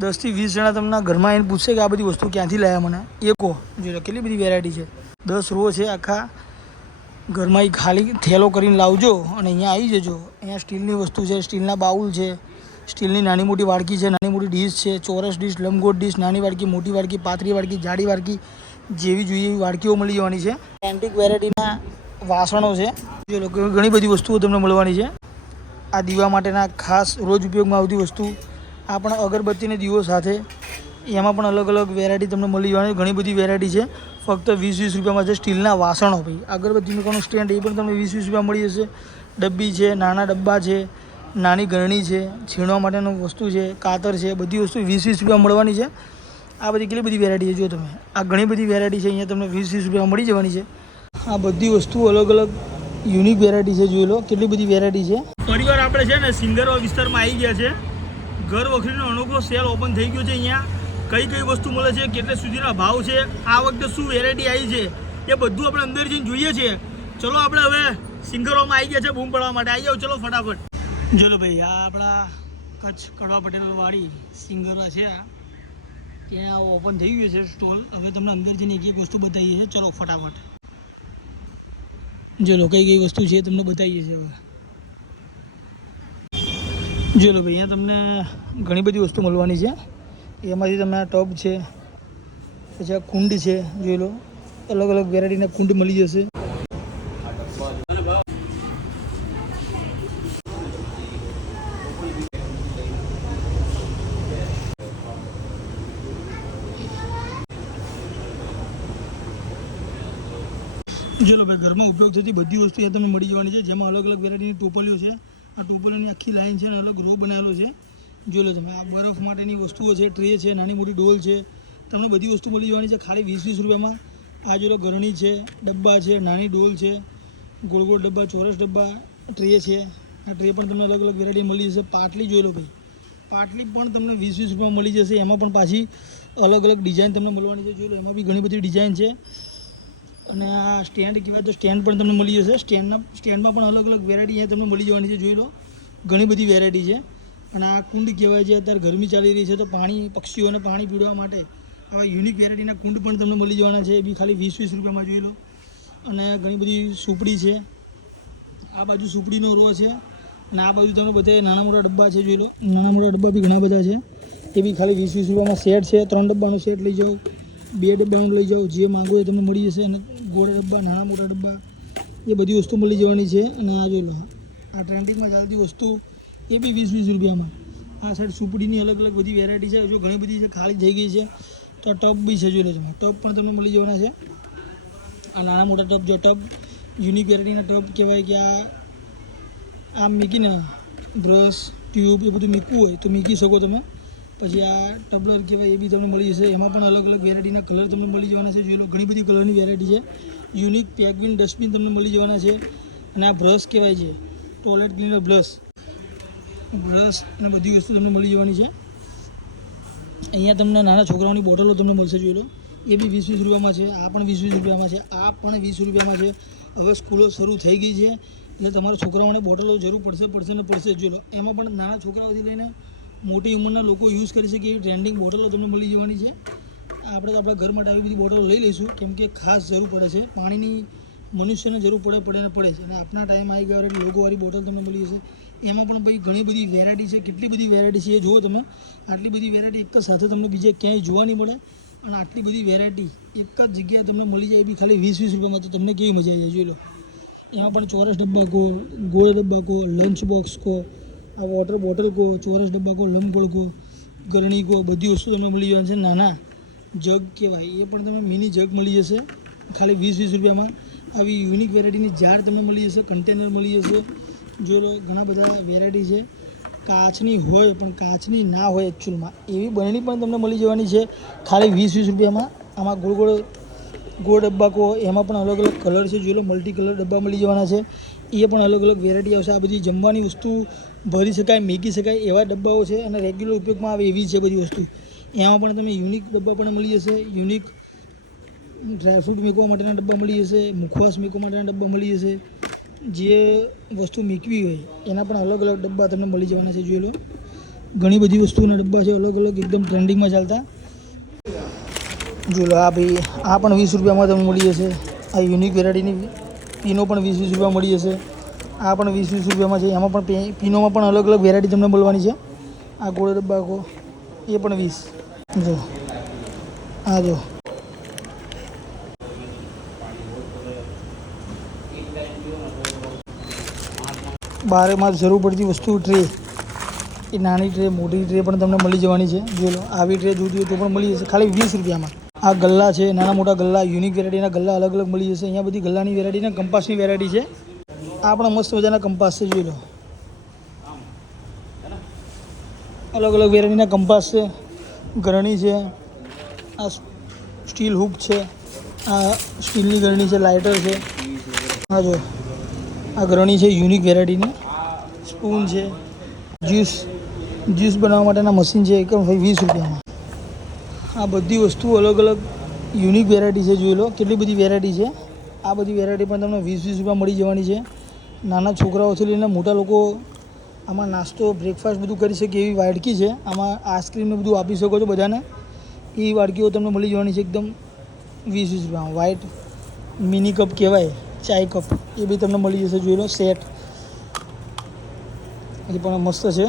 દસથી વીસ જણા તમને ઘરમાં એને પૂછશે કે આ બધી વસ્તુ ક્યાંથી લાયા મને? એ કહો. જો કેટલી બધી વેરાયટી છે. દસ રો છે આખા ઘરમાં એ ખાલી થેલો કરીને લાવજો અને અહીંયા આવી જજો. અહીંયા સ્ટીલની વસ્તુ છે, સ્ટીલના બાઉલ છે, સ્ટીલની નાની મોટી વાડકી છે, નાની મોટી ડીશ છે, ચોરસ ડીશ લંબગોટ ડીશ નાની વાડકી, મોટી વાડકી, પાતળી વાડકી, જાડી વાડકી, જેવી જોઈએ એવી વાડકીઓ મળી જવાની છે. એન્ટિક વેરાયટીના વાસણો છે. જો લોકો ઘણી બધી વસ્તુઓ તમને મળવાની છે. આ દીવા માટેના ખાસ રોજ ઉપયોગમાં આવતી વસ્તુ આ પણ અગરબત્તીને દીવો સાથે એમાં પણ અલગ અલગ વેરાયટી તમને મળી જવાની, ઘણી બધી વેરાયટી છે. ફક્ત વીસ વીસ રૂપિયામાં છે સ્ટીલના વાસણો ભાઈ. અગરબત્તી મૂકવાનું સ્ટેન્ડ એ પણ તમને વીસ વીસ રૂપિયા મળી જશે. ડબ્બી છે, નાના ડબ્બા છે, નાની ગરણી છે, છીણવા માટેનું વસ્તુ છે, કાતર છે, બધી વસ્તુ વીસ વીસ રૂપિયા મળવાની છે. આ બધી કેટલી બધી વેરાયટી છે જો તમે. આ ઘણી બધી વેરાયટી છે, અહીંયા તમને વીસ વીસ રૂપિયા મળી જવાની છે. આ બધી વસ્તુ અલગ અલગ યુનિક વેરાયટી છે, જોઈ લો. કેટલી બધી વેરાયટી છે. પરિવાર આપણે છે ને સિંગરવા વિસ્તારમાં આવી ગયા છે. ઘર વખરીનો અનોખો સેલ ઓપન થઈ ગયો છે અહીંયા. કઈ કઈ વસ્તુ મળે છે, કેટલે સુધીના ભાવ છે, આ વખતે શું વેરાયટી આવી છે, એ બધું આપણે અંદર જઈને જોઈએ છીએ ચલો આપણે હવે સિંગરોમાં આવી ગયા છે બૂમ પડવા માટે. આવી જાઓ, ચલો ફટાફટ. ચલો ભાઈ, આ આપણા કચ્છ કડવા પટેલવાળી સિંગરો છે આ. ત્યાં ઓપન થઈ ગયું છે સ્ટોલ. હવે તમને અંદર જઈને એક એક વસ્તુ બતાવીએ છીએ. ચલો ફટાફટ. જો કઈ કઈ વસ્તુ છે તમને બતાવીએ છીએ હવે. જો લો ભાઈ, અહીંયા તમને ઘણી બધી વસ્તુ મળવાની છે. એમાંથી તમને આ ટબ છે, પછી આ કુંડ છે, જોઈ લો. અલગ અલગ વેરાયટીના કુંડ મળી જશે. ચલો ભાઈ, ઘરમાં ઉપયોગ થતી બધી વસ્તુ અહીંયા તમને મળી જવાની છે, જેમાં અલગ અલગ વેરાયટીની ટોપલીઓ છે. આ ટોપલીઓની આખી લાઈન છે અને અલગ રો બનાવેલો છે. જોઈ લો તમે, આ બરફ માટેની વસ્તુઓ છે ટ્રે છે, નાની મોટી ડોલ છે. તમને બધી વસ્તુ મળી જવાની છે, ખાલી વીસ વીસ રૂપિયામાં. આ જોઈ લો ગરણી છે, ડબ્બા છે, નાની ડોલ છે ગોળ ગોળ ડબ્બા, ચોરસ ડબ્બા ટ્રે છે. આ ટ્રે પણ તમને અલગ અલગ વેરાયટી મળી જશે. પાટલી જોઈ લો ભાઈ. પાટલી પણ તમને વીસ વીસ રૂપિયામાં મળી જશે. એમાં પણ પાછી અલગ અલગ ડિઝાઇન તમને મળવાની છે. જોઈ લો, એમાં બી ઘણી બધી ડિઝાઇન છે. અને આ સ્ટેન્ડ કહેવાય તો સ્ટેન્ડ પણ તમને મળી જશે. સ્ટેન્ડના સ્ટેન્ડમાં પણ અલગ અલગ વેરાયટી અહીંયા તમને મળી જવાની છે, જોઈ લો. ઘણી બધી વેરાયટી છે. અને આ કુંડ કહેવાય છે, અત્યારે ગરમી ચાલી રહી છે, તો પાણી, પક્ષીઓને પાણી પીડવા માટે આવા યુનિક વેરાયટીના કુંડ પણ તમને મળી જવાના છે. એ બી ખાલી વીસ વીસ રૂપિયામાં જોઈ લો. અને ઘણી બધી સુપડી છે. આ બાજુ સુપડીનો રો છે. અને આ બાજુ તમે બધે નાના મોટા ડબ્બા છે, જોઈ લો. નાના મોટા ડબ્બા બી ઘણા બધા છે. એ બી ખાલી વીસ વીસ રૂપિયામાં સેટ છે. ત્રણ ડબ્બાનો સેટ લઈ જાઓ. બે ડબ્બાનું લઈ જાઓ. જે માગો એ તમને મળી જશે. અને ગોળ ડબ્બા, નાના મોટા ડબ્બા, એ બધી વસ્તુ મળી જવાની છે. અને આ જોઈ લો, આ ટ્રેન્ડિંગમાં ચાલતી વસ્તુ, એ બી વીસ વીસ રૂપિયામાં. આ સાઈડ સુપડીની અલગ અલગ બધી વેરાયટી છે. જો ઘણી બધી છે, ખાલી થઈ ગઈ છે, તો ટપ બી છે, જોઈ લો તમે. ટપ પણ તમને મળી જવાના છે. આ નાના મોટા ટપ જો ટપ યુનિક વેરાયટીના ટપ કહેવાય કે આ આમ મીકીને બ્રશ ટ્યુબ એ બધું મીકવું હોય તો મૂકી શકો તમે. પછી આ ટબલર કહેવાય એ બી તમને મળી જશે. એમાં પણ અલગ અલગ વેરાયટીના કલર તમને મળી જવાના છે. જોઈ લો, ઘણી બધી કલરની વેરાયટી છે. યુનિક પેગવિન ડસ્ટબિન તમને મળી જવાના છે. અને આ બ્રશ કહેવાય છે. ટોયલેટ ક્લીનર બ્રશ બ્રશ અને બધી વસ્તુ તમને મળી જવાની છે. અહીંયા તમને નાના છોકરાઓની બોટલો તમને મળશે, જોઈ લો. એ બી વીસ વીસ રૂપિયામાં છે. આ પણ વીસ વીસ રૂપિયામાં છે. આ પણ વીસ રૂપિયામાં છે. હવે સ્કૂલો શરૂ થઈ ગઈ છે. એટલે તમારા છોકરાઓને બોટલો જરૂર પડશે પડશે ને પડશે, જોઈ લો. એમાં પણ નાના છોકરાઓથી લઈને મોટી ઉંમરના લોકો યુઝ કરી શકે એવી ટ્રેન્ડિંગ બોટલો તમને મળી જવાની છે. આપણે તો આપણા ઘર માટે આવી બધી બોટલો લઈ લઈશું, કેમ કે ખાસ જરૂર પડે છે. પાણીની મનુષ્યને જરૂર પડે પડે ને પડે છે. અને આપણા ટાઈમ આવી ગયો એટલે લોગોવાળી બોટલ તમને મળી જશે. એમાં પણ ભાઈ ઘણી બધી વેરાયટી છે. કેટલી બધી વેરાયટી છે એ જુઓ તમે. આટલી બધી વેરાયટી એક જ સાથે તમને બીજે ક્યાંય જોવા નહીં મળે. અને આટલી બધી વેરાયટી એક જ જગ્યાએ તમને મળી જાય એ બી ખાલી વીસ વીસ રૂપિયામાં તો તમને કેવી મજા આવી જાય, જોઈ લો. એમાં પણ ચોરસ ડબ્બા કહો, ગોળ ડબ્બા કહો લંચ બોક્સ કહો આ વોટર બોટલ કહો ચોરસ ડબ્બા કહો લંબગોળ કહો ગરણી કહો બધી વસ્તુ તમને મળી જવાની છે. નાના જગ કહેવાય, એ પણ તમે મિની જગ મળી જશે. ખાલી વીસ વીસ રૂપિયામાં. આવી યુનિક વેરાયટીની જાર તમને મળી જશે કન્ટેનર મળી જશે. જો ઘણા બધા વેરાયટી છે. કાચની હોય, પણ કાચની ના હોય એકચ્યુઅલમાં એવી બનેલી પણ તમને મળી જવાની છે. ખાલી વીસ વીસ રૂપિયામાં. આમાં ગોળ ગોળ ગોળ ડબ્બા કહો એમાં પણ અલગ અલગ કલર છે. જોઈ લો મલ્ટી કલર ડબ્બા મળી જવાના છે. એ પણ અલગ અલગ વેરાયટી આવશે. આ બધી જમવાની વસ્તુ ભરી શકાય, મેકી શકાય એવા ડબ્બાઓ છે અને રેગ્યુલર ઉપયોગમાં આવે એવી છે બધી વસ્તુ. એમાં પણ તમે યુનિક ડબ્બા પણ મળી જશે. યુનિક ડ્રાયફ્રૂટ મેકવા માટેના ડબ્બા મળી જશે, મુખવાસ મૂકવા માટેના ડબ્બા મળી જશે. જે વસ્તુ મૂકવી હોય, એના પણ અલગ અલગ ડબ્બા તમને મળી જવાના છે, જોઈ લો. ઘણી બધી વસ્તુઓના ડબ્બા છે, અલગ અલગ, એકદમ ટ્રેન્ડિંગમાં ચાલતા. જો લો, આ ભાઈ, આ પણ વીસ રૂપિયામાં તમને મળી જશે. આ યુનિક વેરાયટીની પીનો પણ વીસ વીસ રૂપિયા મળી જશે. આ પણ વીસ વીસ રૂપિયામાં છે. એમાં પણ પીનોમાં પણ અલગ અલગ વેરાયટી તમને મળવાની છે. આ ગોળ ડબ્બા આખો, એ પણ વીસ. જો, આ જો. બારેમાં જરૂર પડતી વસ્તુ ટ્રે એ નાની ટ્રે મોટી ટ્રે પણ તમને મળી જવાની છે. જો લો, આવી ટ્રે જોતી હોય તો પણ મળી જશે. ખાલી વીસ રૂપિયામાં. આ ગલ્લા છે, નાના મોટા ગલ્લા યુનિક વેરાયટીના ગલ્લા અલગ અલગ મળી જશે. અહીંયા બધી ગલ્લાની વેરાયટીના કંપાસની વેરાયટી છે. આ પણ મસ્ત મજાના કંપાસ છે, જોઈ લો. અલગ અલગ વેરાયટીના કંપાસ છે. ગરણી છે. આ સ્ટીલ હુક છે. આ સ્ટીલની ગરણી છે લાઇટર છે. હા જો, આ ગરણી છે યુનિક વેરાયટીની સ્પૂન છે. જ્યુસ જ્યુસ બનાવવા માટેના મશીન છે એકમ વીસ રૂપિયામાં. આ બધી વસ્તુ અલગ અલગ યુનિક વેરાયટી છે, જોઈ લો. કેટલી બધી વેરાયટી છે. આ બધી વેરાયટી પણ તમને વીસ વીસ રૂપિયા મળી જવાની છે. નાના છોકરાઓથી લઈને મોટા લોકો આમાં નાસ્તો બ્રેકફાસ્ટ બધું કરી શકે એવી વાડકી છે. આમાં આઈસ્ક્રીમ ને બધું આપી શકો છો બધાને. એ વાડકીઓ તમને મળી જવાની છે એકદમ વીસ વીસ રૂપિયા વ્હાઇટ મિની કપ કહેવાય ચાય કપ એ બી તમને મળી જશે, જોઈ લો સેટ એ પણ મસ્ત છે.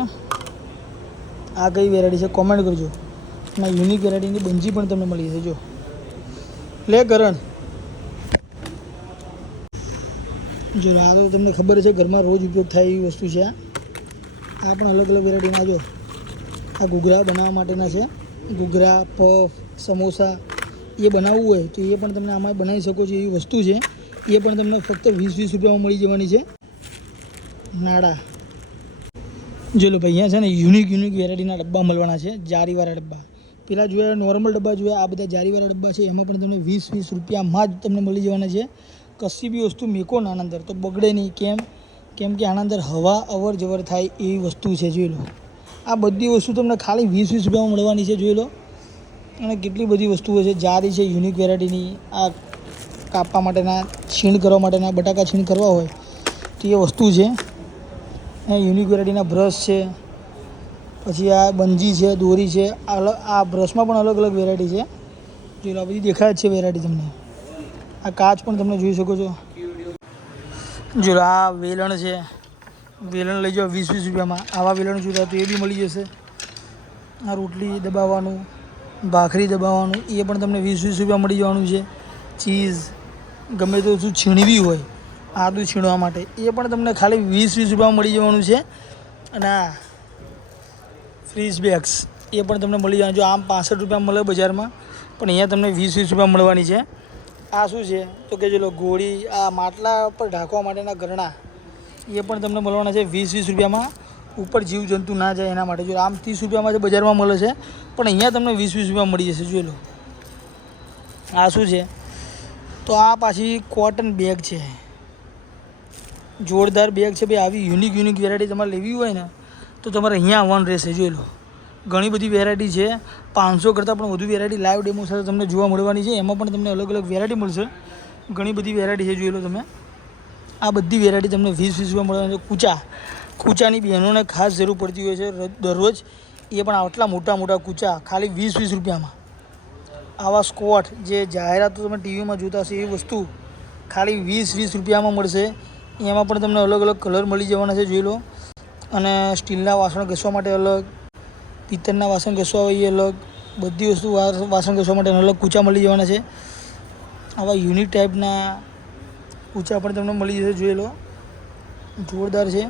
આ કઈ વેરાયટી છે? કોમેન્ટ કરજો. અને યુનિક વેરાયટીની બંજી પણ તમને મળી જશે, જો. લે કરણ. જો, આ તો તમને ખબર છે ઘરમાં રોજ ઉપયોગ થાય એવી વસ્તુ છે, આ. આ પણ અલગ અલગ વેરાયટીના જો. આ ઘૂઘરા બનાવવા માટેના છે. ઘૂઘરા પફ સમોસા, એ બનાવવું હોય તો એ પણ તમને આમાં બનાવી શકો છો એવી વસ્તુ છે. એ પણ તમને ફક્ત વીસ વીસ રૂપિયામાં મળી જવાની છે. નાડા. જો, લો ભાઈ, અહીંયા છે ને યુનિક યુનિક વેરાયટીના ડબ્બા મળવાના છે. જારીવાળા ડબ્બા. પેલા જોયા નોર્મલ ડબ્બા જોયા આ બધા જારીવાળા ડબ્બા છે, એમાં પણ તમને વીસ વીસ રૂપિયામાં જ તમને મળી જવાના છે. કશી બી વસ્તુ મેકો ને આના અંદર તો બગડે નહીં. કેમ? કેમ કે આના અંદર હવા, અવર, જવર થાય એવી વસ્તુ છે, જોઈ લો. આ બધી વસ્તુ તમને ખાલી વીસ વીસ રૂપિયામાં મળવાની છે, જોઈ લો. અને કેટલી બધી વસ્તુઓ છે, જારી છે યુનિક વેરાયટીની આ કાપવા માટેના, છીણ કરવા માટેના, બટાકા છીણ કરવા હોય, તો એ વસ્તુ છે. યુનિક વેરાયટીના બ્રશ છે. પછી આ બંજી છે, દોરી છે અલગ આ બ્રશમાં પણ અલગ અલગ વેરાયટી છે. લો, આ બધી દેખાય જ છે વેરાયટી તમને. આ કાચ પણ તમે જોઈ શકો છો. જો આ વેલણ છે. વેલણ લઈ જાઓ વીસ વીસ રૂપિયામાં. આવા વેલણ જોતા તો એ બી મળી જશે. આ રોટલી દબાવવાનું, ભાખરી દબાવવાનું, એ પણ તમને વીસ વીસ રૂપિયા મળી જવાનું છે. ચીઝ, ગમે તો શું છીણવી હોય, આદું છીણવા માટે, એ પણ તમને ખાલી વીસ વીસ રૂપિયામાં મળી જવાનું છે. અને આ ફ્રીઝ બેગ્સ એ પણ તમને મળી જવાનું જો આમ પાસઠ રૂપિયા મળે બજારમાં, પણ અહીંયા તમને વીસ વીસ રૂપિયા મળવાની છે. આ શું છે? તો કે જો ગોળી, આ માટલા પર ઢાંકવા માટેના ગરણા, એ પણ તમને મળવાના છે વીસ વીસ રૂપિયામાં. ઉપર જીવજંતુ ના જાય એના માટે. જો આમ ત્રીસ રૂપિયામાં જે બજારમાં મળે છે, પણ અહીંયા તમને વીસ વીસ રૂપિયા મળી જશે. જોઈ લો. આ શું છે? તો આ પાછી કોટન બેગ છે. જોરદાર બેગ છે ભાઈ. આવી યુનિક યુનિક વેરાયટી તમારે લેવી હોય ને તો તમારે અહીંયા આવવાનું રહેશે, જોઈ લો. ઘણી બધી વેરાયટી છે. પાંચસો કરતાં પણ વધુ વેરાયટી લાઈવ ડેમો સાથે તમને જોવા મળવાની છે. એમાં પણ તમને અલગ અલગ વેરાયટી મળશે. ઘણી બધી વેરાયટી છે, જોઈ લો તમે. આ બધી વેરાયટી તમને વીસ વીસ રૂપિયા મળવાની છે. કૂચા. કૂચાની બહેનોને ખાસ જરૂર પડતી હોય છે. દરરોજ એ પણ આટલા મોટા મોટા કૂચા, ખાલી વીસ વીસ રૂપિયામાં. આવા સ્કોટ જે જાહેરાતો તમે ટીવીમાં જોતા હશે એ વસ્તુ, ખાલી વીસ વીસ રૂપિયામાં મળશે. એમાં પણ તમને અલગ અલગ કલર મળી જવાના છે, જોઈ લો. અને સ્ટીલના વાસણ ઘસવા માટે અલગ, પિત્તળના વાસણ ઘસવા હોય એ અલગ, બધી વસ્તુ વાસણ ઘસવા માટે અલગ કૂચા મળી જવાના છે. આવા યુનિક ટાઈપના કૂચા પણ તમને મળી જશે, જોઈ જોરદાર છે.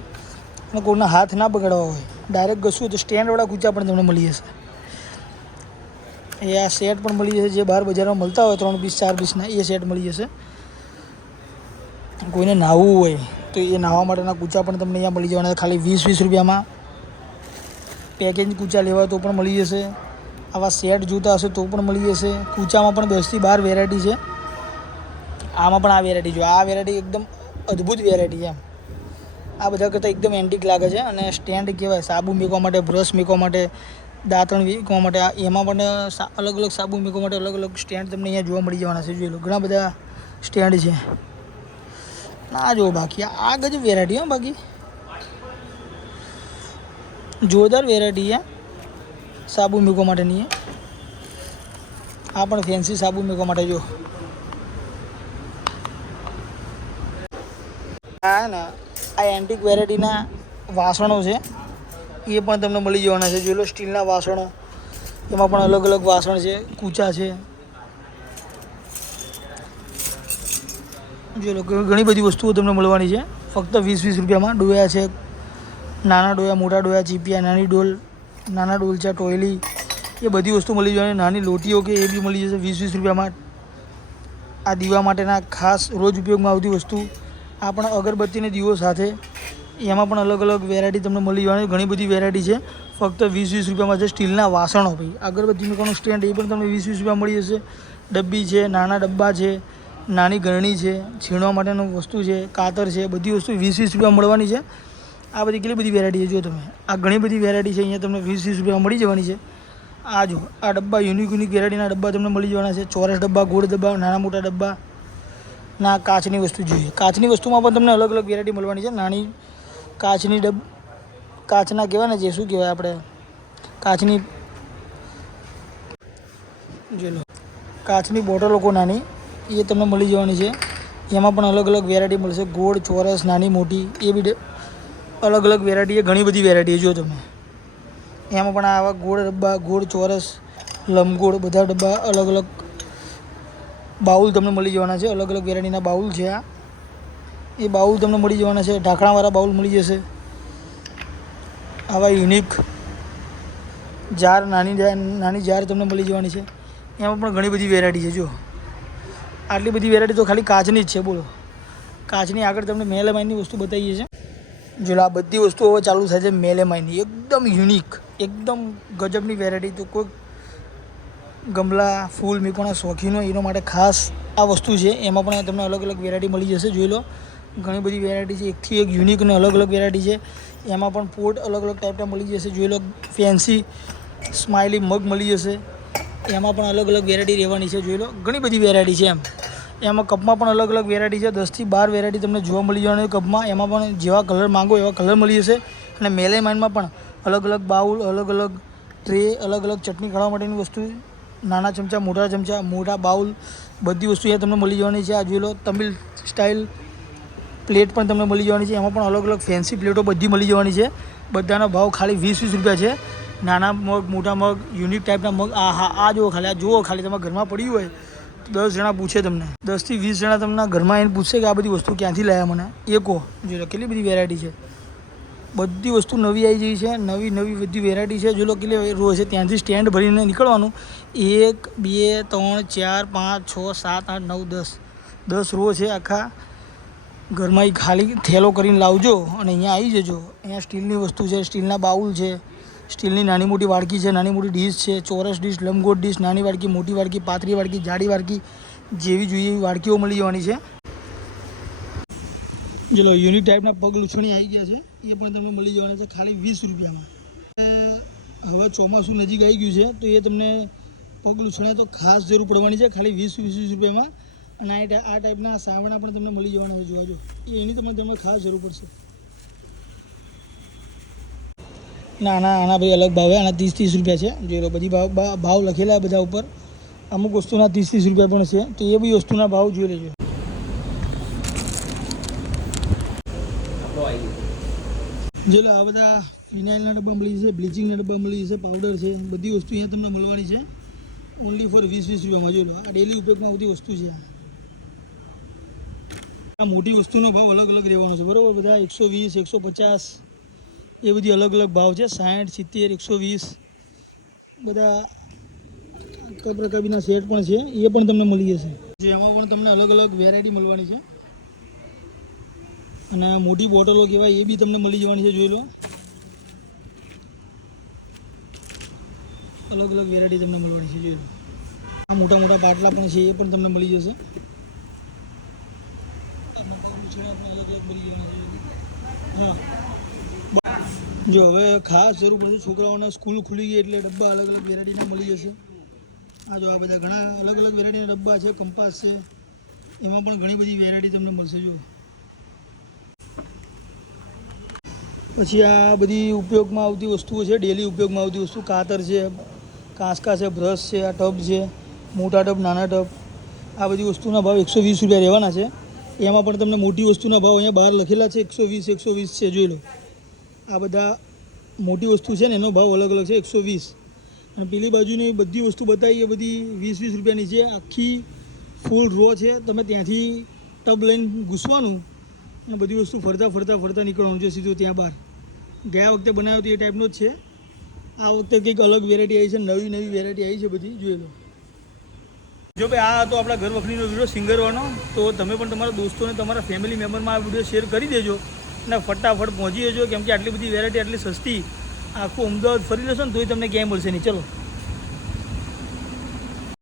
અને કોઈના હાથ ના બગાડવા હોય ડાયરેક્ટ ઘસવું હોય તો સ્ટેન્ડવાળા કૂચા પણ તમને મળી જશે. એ આ સેટ પણ મળી જશે, જે બહાર બજારમાં મળતા હોય, ત્રણ પીસ ચાર પીસના એ સેટ મળી જશે. કોઈને નાહવું હોય તો એ નાહવા માટેના કૂચા પણ તમને અહીંયા મળી જવાના ખાલી વીસ વીસ રૂપિયામાં. પેકેજ કૂચા લેવા તો પણ મળી જશે. આવા સેટ જોતા હશે તો પણ મળી જશે. કૂચામાં પણ દસથી બાર વેરાયટી છે. આમાં પણ આ વેરાયટી જો, આ વેરાયટી એકદમ અદ્ભુત વેરાયટી છે આ બધા કરતાં એકદમ એન્ટિક લાગે છે અને સ્ટેન્ડ કહેવાય, સાબુ મેકવા માટે બ્રશ મેકવા માટે, દાંતણ મેકવા માટે એમાં પણ અલગ અલગ સાબુ મેકવા માટે અલગ અલગ સ્ટેન્ડ તમને અહીંયા જોવા મળી જવાના છે. જોઈ લો, ઘણા બધા સ્ટેન્ડ છે. ના જો બાકી, આ ગજબ વેરાયટી હો બાકી. જોરદાર વેરાયટી છે. સાબુ મૂકવા માટેની આ પણ ફેન્સી સાબુ મૂકવા માટે જો. આ ને, આ એન્ટિક વેરાયટીના વાસણો છે. એ પણ તમને મળી જવાના છે. જોઈ લો સ્ટીલના વાસણો. એમાં પણ અલગ અલગ વાસણ છે, કૂચા છે. જોઈ લોકો ઘણી બધી વસ્તુઓ તમને મળવાની છે. ફક્ત વીસ વીસ રૂપિયામાં. ડોયા છે, નાના ડોયા, મોટા ડોયા, ચીપિયા, નાની ડોલ, નાના ડોલ છે ટોયલી, એ બધી વસ્તુ મળી જવાની. નાની લોટીઓ કે એ બી મળી જશે વીસ વીસ રૂપિયામાં. આ દીવા માટેના ખાસ રોજ ઉપયોગમાં આવતી વસ્તુ. આ પણ અગરબત્તીને દીવો સાથે. એમાં પણ અલગ અલગ વેરાયટી તમને મળી જવાની. ઘણી બધી વેરાયટી છે. ફક્ત વીસ વીસ રૂપિયામાં છે સ્ટીલના વાસણો ભાઈ. અગરબત્તી મૂકવાનું સ્ટેન્ડ એ પણ તમને વીસ વીસ રૂપિયા મળી જશે. ડબ્બી છે, નાના ડબ્બા છે. નાની ગરણી છે, છીણવા માટેનું વસ્તુ છે, કાતર છે, બધી વસ્તુ વીસ વીસ રૂપિયા મળવાની છે. આ બધી કેટલી બધી વેરાયટી છે જો તમે. આ ઘણી બધી વેરાયટી છે, અહીંયા તમને વીસ વીસ રૂપિયા મળી જવાની છે. આ જો, આ ડબ્બા યુનિક યુનિક વેરાયટીના ડબ્બા તમને મળી જવાના છે. ચોરસ ડબ્બા, ગોળ ડબ્બા, નાના મોટા ડબ્બા, ના કાચની વસ્તુ જોઈએ. કાચની વસ્તુમાં પણ તમને અલગ અલગ વેરાયટી મળવાની છે. નાની કાચની ડબ, કાચના કહેવાય ને જે, શું કહેવાય આપણે? કાચની, જો કાચની બોટલો કો નાની. એ તમને મળી જવાની છે. એમાં પણ અલગ અલગ વેરાયટી મળશે. ગોળ, ચોરસ, નાની, મોટી, એ બી અલગ અલગ વેરાયટી ઘણી બધી વેરાયટી જો તમે. એમાં પણ આવા ગોળ ડબ્બા, ગોળ, ચોરસ લંબગોળ બધા ડબ્બા અલગ અલગ બાઉલ તમને મળી જવાના છે. અલગ અલગ વેરાયટીના બાઉલ છે આ. એ બાઉલ તમને મળી જવાના છે. ઢાંકણાવાળા બાઉલ મળી જશે. આવા યુનિક જાર, નાની નાની જાર તમને મળી જવાની છે. એમાં પણ ઘણી બધી વેરાયટી છે, જો. આટલી બધી વેરાયટી તો ખાલી કાચની જ છે, બોલો. કાચની આગળ તમને મેલેમાઇનની વસ્તુ બતાવીએ છીએ. જો આ બધી વસ્તુઓ હવે ચાલુ થાય છે મેલેમાઇનની. એકદમ યુનિક એકદમ ગજબની વેરાયટી તો કોઈ ગમલા, ફૂલ મૂકવાના શોખીનો, એનો માટે ખાસ આ વસ્તુ છે. એમાં પણ તમને અલગ અલગ વેરાયટી મળી જશે, જોઈ લો. ઘણી બધી વેરાયટી છે. એકથી એક યુનિક અને અલગ અલગ વેરાયટી છે. એમાં પણ પોટ અલગ અલગ ટાઈપના મળી જશે. જોઈ લો ફેન્સી સ્માઇલી મગ મળી જશે. એમાં પણ અલગ અલગ વેરાયટી રહેવાની છે, જોઈ લો. ઘણી બધી વેરાયટી છે એમ. એમાં કપમાં પણ અલગ અલગ વેરાયટી છે. દસથી બાર વેરાયટી તમને જોવા મળી જવાની કપમાં. એમાં પણ જેવા કલર માંગો એવા કલર મળી જશે. અને મેલેમાઇનમાં પણ અલગ અલગ બાઉલ, અલગ અલગ ટ્રે અલગ અલગ ચટણી ખાવા માટેની વસ્તુ, નાના ચમચા, મોટા ચમચા, મોટા બાઉલ, બધી વસ્તુ અહીંયા તમને મળી જવાની છે. આ જોઈ લો, તમિલ સ્ટાઇલ પ્લેટ પણ તમને મળી જવાની છે. એમાં પણ અલગ અલગ ફેન્સી પ્લેટો બધી મળી જવાની છે. બધાનો ભાવ ખાલી વીસ વીસ રૂપિયા છે. નાના મગ, મોટા મગ યુનિક ટાઈપના મગ, આ હા, આ જુઓ ખાલી, આ જુઓ ખાલી, તમારા ઘરમાં પડ્યું હોય તો દસ જણા પૂછે તમને. દસથી વીસ જણા તમને ઘરમાં એને પૂછશે કે આ બધી વસ્તુ ક્યાંથી લાવ્યા મને. એ કહો. જો કેટલી બધી વેરાયટી છે. બધી વસ્તુ નવી આવી ગઈ છે, નવી નવી બધી વેરાયટી છે. જો લો, કેટલી રો છે ત્યાંથી સ્ટેન્ડ ભરીને નીકળવાનું. એક, બે, ત્રણ, ચાર, પાંચ, છ, સાત, આઠ, નવ, દસ. દસ રો છે આખા. ઘરમાં એ ખાલી થેલો કરીને લાવજો અને અહીંયા આવી જજો. અહીંયા સ્ટીલની વસ્તુ છે, સ્ટીલના બાઉલ છે. સ્ટીલની નાની મોટી વાડકી છે, નાની મોટી ડીશ છે, ચોરસ ડીશ લંબગોટ ડીશ, નાની વાડકી, મોટી વાડકી, પાતળી વાડકી, જાડી વાડકી જેવી જોઈએ એવી વાડકીઓ મળી જવાની છે. ચલો યુનિક ટાઈપના પગ લૂછણી આવી ગયા છે. એ પણ તમને મળી જવાના છે ખાલી વીસ રૂપિયામાં. હવે ચોમાસું નજીક આવી ગયું છે, તો એ તમને પગ લૂછણે તો ખાસ જરૂર પડવાની છે, ખાલી વીસ વીસ વીસ રૂપિયામાં. અને આ ટાઈપના સાવણા પણ તમને મળી જવાના છે, જોવા જો. એની તમને તમને ખાસ જરૂર પડશે. ના આના આના ભાઈ અલગ ભાવે, આના ત્રીસ ત્રીસ રૂપિયા છે. જોઈ લો, બધી ભાવ ભાવ લખેલા બધા ઉપર. અમુક વસ્તુના ત્રીસ ત્રીસ રૂપિયા પણ છે. તો એ બી વસ્તુના ભાવ જોઈ લેજો. જો લો, આ બધા ફિનાઇલના ડબ્બા મળી છે બ્લીચિંગના ડબ્બા મળી છે પાવડર છે, બધી વસ્તુ અહીંયા તમને મળવાની છે. ઓનલી ફોર વીસ વીસ રૂપિયામાં જોઈ લો, આ ડેલી ઉપયોગમાં આવતી વસ્તુ છે. આ મોટી વસ્તુનો ભાવ અલગ અલગ રહેવાનો છે. બરાબર, બધા એકસો વીસ, એકસો પચાસ એ બધી અલગ અલગ ભાવ છે. સાઠ સિત્તેર, એકસો વીસ. બધા કબરકબીના સેટ પણ છે. એ પણ તમને મળી જશે. જે એમાં પણ તમને અલગ અલગ વેરાયટી મળવાની છે. અને મોટી બોટલો કહેવાય, એ બી તમને મળી જવાની છે, જોઈ લો. અલગ અલગ વેરાયટી તમને મળવાની છે, જોઈ લો. આ મોટા મોટા બાટલા પણ છે, એ પણ તમને મળી જશે. અલગ અલગ મળી જવાના છે જો હવે ખાસ જરૂર પડશે છોકરાઓના સ્કૂલ ખુલી ગઈ એટલે ડબ્બા અલગ અલગ વેરાયટીના મળી જશે. આ જો આ બધા ઘણા અલગ અલગ વેરાયટીના ડબ્બા છે, કંપાસ છે. એમાં પણ ઘણી બધી વેરાયટી તમને મળશે જો પછી આ બધી ઉપયોગમાં આવતી વસ્તુઓ છે ડેલી ઉપયોગમાં આવતી વસ્તુ, કાતર છે, કાંસકા છે, બ્રશ છે, આ ટબ છે, મોટા ટબ, નાના ટબ. આ બધી વસ્તુના ભાવ એકસો વીસ રૂપિયા રહેવાના છે. એમાં પણ તમને મોટી વસ્તુના ભાવ અહીંયા બહાર લખેલા છે, એકસો વીસ એકસો વીસ છે, જોઈ લો. આ બધા મોટી વસ્તુ છે ને, એનો ભાવ અલગ અલગ છે, એકસો વીસ. અને પેલી બાજુની બધી વસ્તુ બતાવી, એ બધી વીસ વીસ રૂપિયાની છે. આખી ફૂલ રો છે. તમે ત્યાંથી ટબ લઈને ઘૂસવાનું અને બધી વસ્તુ ફરતા ફરતા ફરતા નીકળવાનું છે સીધું ત્યાં બહાર. ગયા વખતે બનાવ્યો હતો એ ટાઈપનો જ છે. આ વખતે કંઈક અલગ વેરાયટી આવી છે, નવી નવી વેરાયટી આવી છે બધી, જોઈ લો. જો ભાઈ, આ હતો આપણા ઘર વખરીનો વીડિયો સિંગરવાનો, તો તમે પણ તમારા દોસ્તોને, તમારા ફેમિલી મેમ્બરમાં આ વીડિયો શેર કરી દેજો. અને ફટાફટ પહોંચી જજો, કેમ કે આટલી બધી વેરાયટી આટલી સસ્તી, આખું અમદાવાદ ફરી લેશો ને તોય તમને ક્યાંય મળશે નહીં. ચલો.